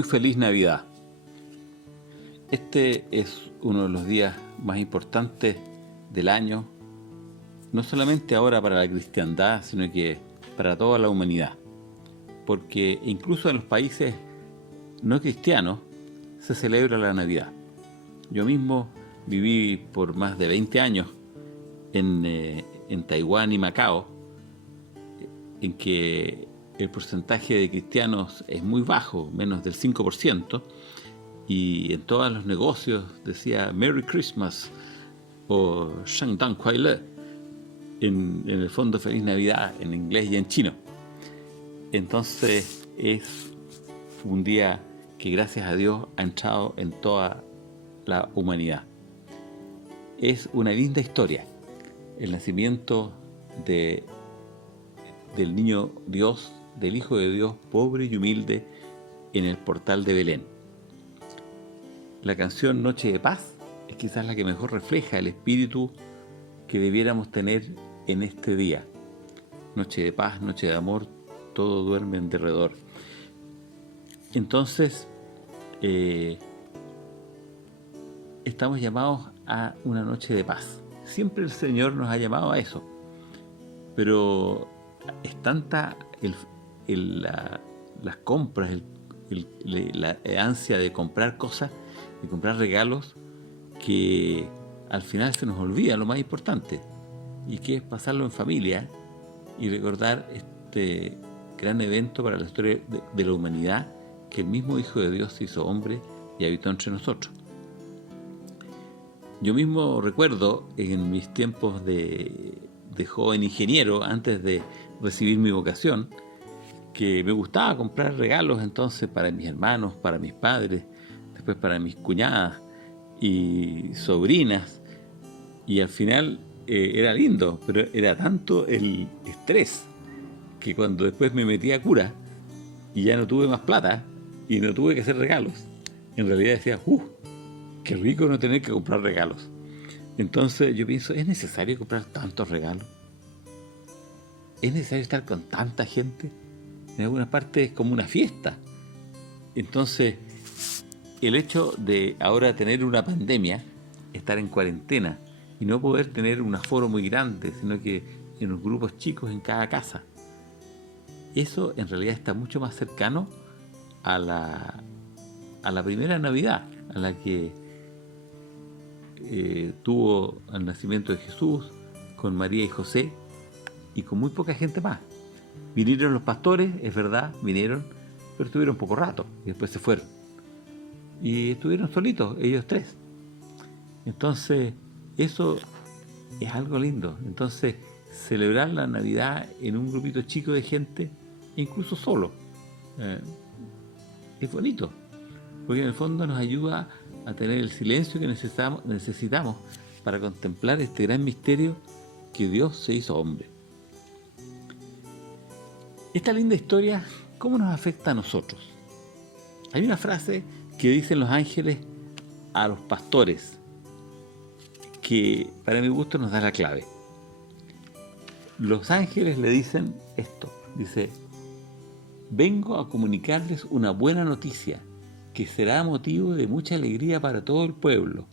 Muy feliz Navidad. Este es uno de los días más importantes del año, no solamente ahora para la cristiandad, sino que para toda la humanidad. Porque incluso en los países no cristianos se celebra la Navidad. Yo mismo viví por más de 20 años en Taiwán y Macao, en que el porcentaje de cristianos es muy bajo, menos del 5%, y en todos los negocios decía Merry Christmas o Shangdang Kuai Le, en el fondo Feliz Navidad, en inglés y en chino. Entonces es un día que gracias a Dios ha entrado en toda la humanidad. Es una linda historia, el nacimiento del niño Dios, del Hijo de Dios, pobre y humilde, en el portal de Belén. La canción Noche de Paz es quizás la que mejor refleja el espíritu que debiéramos tener en este día. Noche de paz, noche de amor, todo duerme en derredor. Entonces, estamos llamados a una noche de paz. Siempre el Señor nos ha llamado a eso, pero es tanta las compras, la ansia de comprar cosas, de comprar regalos, que al final se nos olvida lo más importante, y que es pasarlo en familia y recordar este gran evento para la historia de la humanidad, que el mismo Hijo de Dios se hizo hombre y habitó entre nosotros. Yo mismo recuerdo en mis tiempos de joven ingeniero, antes de recibir mi vocación, que me gustaba comprar regalos entonces para mis hermanos, para mis padres, después para mis cuñadas y sobrinas, y al final era lindo, pero era tanto el estrés que cuando después me metí a cura y ya no tuve más plata y no tuve que hacer regalos, en realidad decía, qué rico no tener que comprar regalos. Entonces yo pienso, ¿es necesario comprar tantos regalos? ¿Es necesario estar con tanta gente? En algunas partes es como una fiesta. Entonces, el hecho de ahora tener una pandemia, estar en cuarentena y no poder tener un aforo muy grande, sino que en los grupos chicos en cada casa, eso en realidad está mucho más cercano a la primera Navidad, a la que tuvo el nacimiento de Jesús, con María y José, y con muy poca gente más. Vinieron los pastores, es verdad, vinieron, pero estuvieron poco rato y después se fueron. Y estuvieron solitos, ellos tres. Entonces, eso es algo lindo. Entonces, celebrar la Navidad en un grupito chico de gente, incluso solo, es bonito, porque en el fondo nos ayuda a tener el silencio que necesitamos para contemplar este gran misterio que Dios se hizo hombre. Esta linda historia, ¿cómo nos afecta a nosotros? Hay una frase que dicen los ángeles a los pastores que para mi gusto nos da la clave. Los ángeles le dicen esto, dice: vengo a comunicarles una buena noticia que será motivo de mucha alegría para todo el pueblo.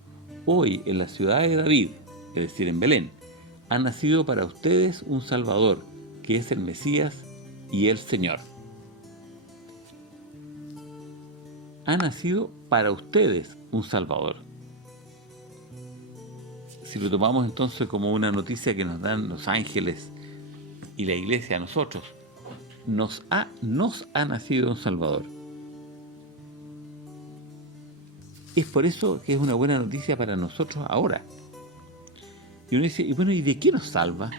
Hoy en la ciudad de David, es decir, en Belén, ha nacido para ustedes un Salvador, que es el Mesías y el Señor. Ha nacido para ustedes un Salvador. Si lo tomamos entonces como una noticia que nos dan los ángeles y la iglesia a nosotros, nos ha nacido un Salvador. Es por eso que es una buena noticia para nosotros ahora. Y uno dice, ¿y de qué nos salva?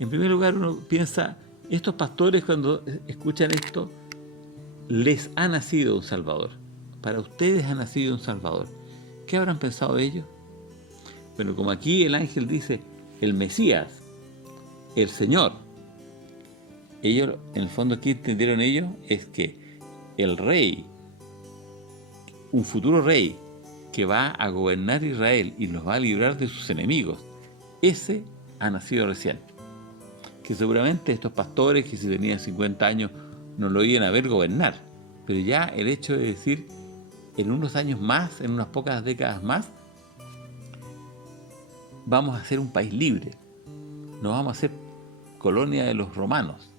En primer lugar, uno piensa, estos pastores cuando escuchan esto, les ha nacido un Salvador. Para ustedes ha nacido un Salvador. ¿Qué habrán pensado ellos? Bueno, como aquí el ángel dice, el Mesías, el Señor. Ellos, en el fondo, ¿qué entendieron ellos? Es que el rey, un futuro rey, que va a gobernar Israel y los va a librar de sus enemigos, ese ha nacido recién. Que seguramente estos pastores, que si tenían 50 años, no lo iban a ver gobernar, pero ya el hecho de decir, en unos años más, en unas pocas décadas más, vamos a ser un país libre, no vamos a ser colonia de los romanos.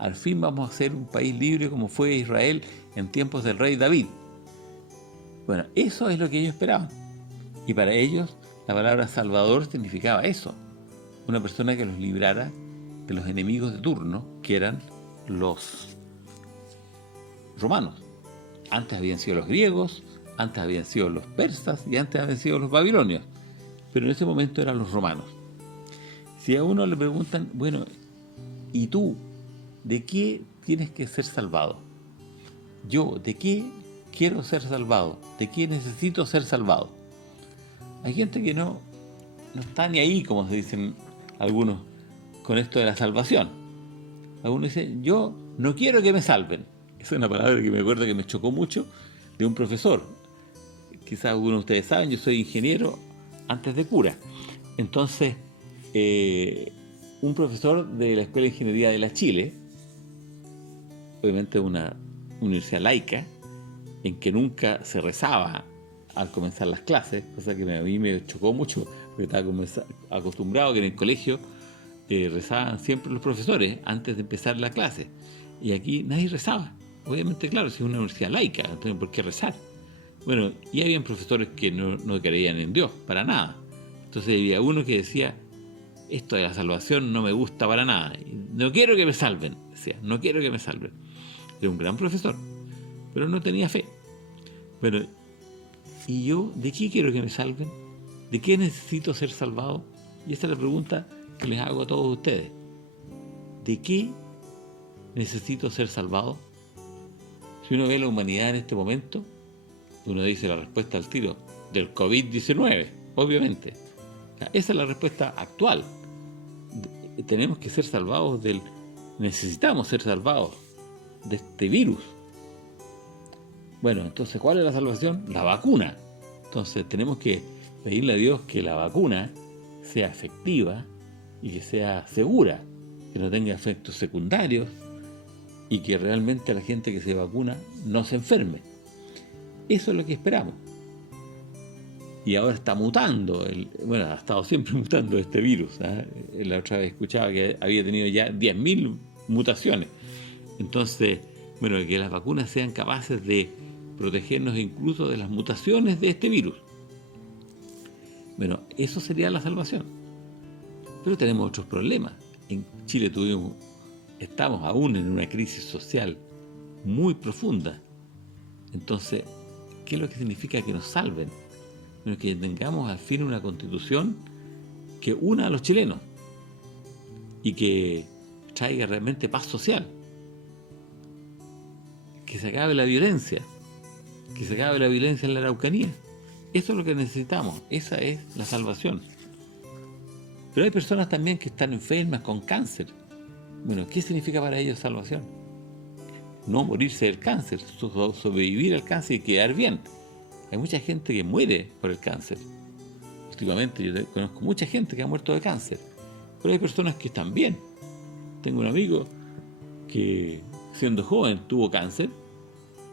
Al fin vamos a ser un país libre como fue Israel en tiempos del rey David. Bueno, eso es lo que ellos esperaban. Y para ellos la palabra Salvador significaba eso. Una persona que los librara de los enemigos de turno, que eran los romanos. Antes habían sido los griegos, antes habían sido los persas y antes habían sido los babilonios. Pero en ese momento eran los romanos. Si a uno le preguntan, bueno, ¿y tú de qué tienes que ser salvado? Yo, ¿de qué quiero ser salvado? ¿De qué necesito ser salvado? Hay gente que no está ni ahí, como se dicen algunos, con esto de la salvación. Algunos dicen, yo no quiero que me salven. Esa es una palabra que me acuerdo que me chocó mucho de un profesor. Quizás algunos de ustedes saben, yo soy ingeniero antes de cura. Entonces, un profesor de la Escuela de Ingeniería de la Chile, obviamente una universidad laica, en que nunca se rezaba al comenzar las clases, cosa que a mí me chocó mucho, porque estaba acostumbrado que en el colegio rezaban siempre los profesores antes de empezar la clase, y aquí nadie rezaba. Obviamente, claro, si es una universidad laica, no tienen por qué rezar. Bueno, y habían profesores que no creían en Dios, para nada. Entonces había uno que decía, esto de la salvación no me gusta para nada, no quiero que me salven, decía, no quiero que me salven. Era un gran profesor, pero no tenía fe. Bueno, ¿y yo de qué quiero que me salven? ¿De qué necesito ser salvado? Y esa es la pregunta que les hago a todos ustedes. ¿De qué necesito ser salvado? Si uno ve la humanidad en este momento, uno dice la respuesta al tiro, del COVID-19, obviamente. Esa es la respuesta actual. Tenemos que ser salvados necesitamos ser salvados de este virus. Bueno, entonces, ¿cuál es la salvación? La vacuna. Entonces, tenemos que pedirle a Dios que la vacuna sea efectiva y que sea segura, que no tenga efectos secundarios y que realmente la gente que se vacuna no se enferme. Eso es lo que esperamos. Y ahora está mutando, bueno, ha estado siempre mutando este virus. La otra vez escuchaba que había tenido ya 10.000 mutaciones. Entonces, bueno, que las vacunas sean capaces de protegernos incluso de las mutaciones de este virus. Bueno, eso sería la salvación. Pero tenemos otros problemas. En Chile estamos aún en una crisis social muy profunda. Entonces, ¿qué es lo que significa que nos salven? Bueno, que tengamos al fin una constitución que una a los chilenos y que traiga realmente paz social. Que se acabe la violencia, que se acabe la violencia en la Araucanía. Eso es lo que necesitamos, esa es la salvación. Pero hay personas también que están enfermas con cáncer. Bueno, ¿qué significa para ellos salvación? No morirse del cáncer, sobrevivir al cáncer y quedar bien. Hay mucha gente que muere por el cáncer. Últimamente yo conozco mucha gente que ha muerto de cáncer, pero hay personas que están bien. Tengo un amigo que siendo joven tuvo cáncer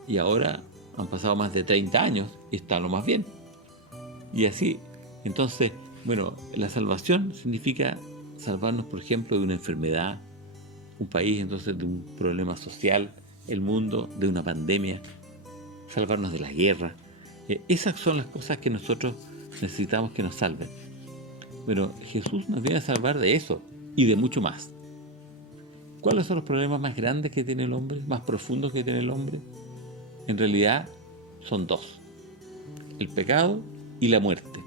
y ahora han pasado más de 30 años y está lo más bien. Y así, entonces, bueno, la salvación significa salvarnos, por ejemplo, de una enfermedad, un país entonces de un problema social, el mundo de una pandemia, salvarnos de la guerra. Esas son las cosas que nosotros necesitamos que nos salven. Bueno, Jesús nos viene a salvar de eso y de mucho más. ¿Cuáles son los problemas más grandes que tiene el hombre, más profundos que tiene el hombre? En realidad son dos: el pecado y la muerte.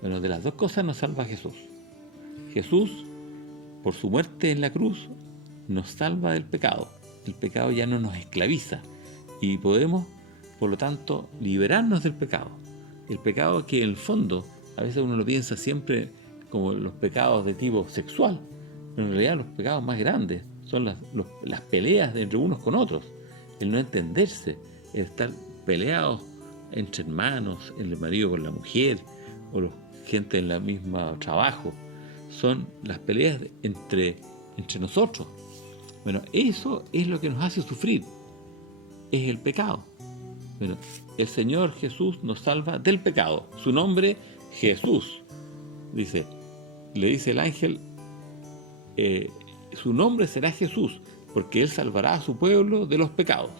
Bueno, de las dos cosas nos salva Jesús. Jesús, por su muerte en la cruz, nos salva del pecado. El pecado ya no nos esclaviza y podemos, por lo tanto, liberarnos del pecado. El pecado que en el fondo, a veces uno lo piensa siempre como los pecados de tipo sexual, pero en realidad los pecados más grandes son las peleas entre unos con otros, el no entenderse, el estar peleados entre hermanos, el marido con la mujer, o gente en la misma trabajo. Son las peleas entre nosotros. Bueno, eso es lo que nos hace sufrir. es el pecado. Bueno, el Señor Jesús nos salva del pecado. Su nombre, Jesús. Le dice el ángel, su nombre será Jesús, porque Él salvará a su pueblo de los pecados.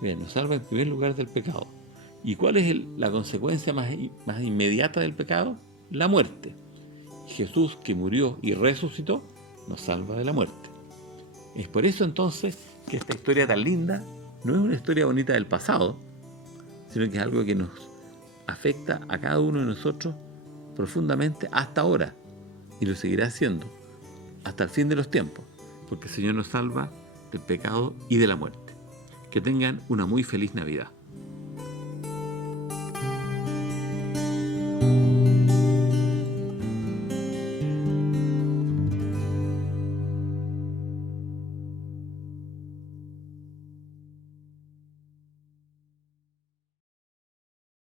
Bien, nos salva en primer lugar del pecado. ¿Y cuál es la consecuencia más inmediata del pecado? La muerte. Jesús, que murió y resucitó, nos salva de la muerte. Es por eso entonces que esta historia tan linda no es una historia bonita del pasado, sino que es algo que nos afecta a cada uno de nosotros profundamente hasta ahora, y lo seguirá haciendo hasta el fin de los tiempos, porque el Señor nos salva del pecado y de la muerte. Que tengan una muy feliz Navidad.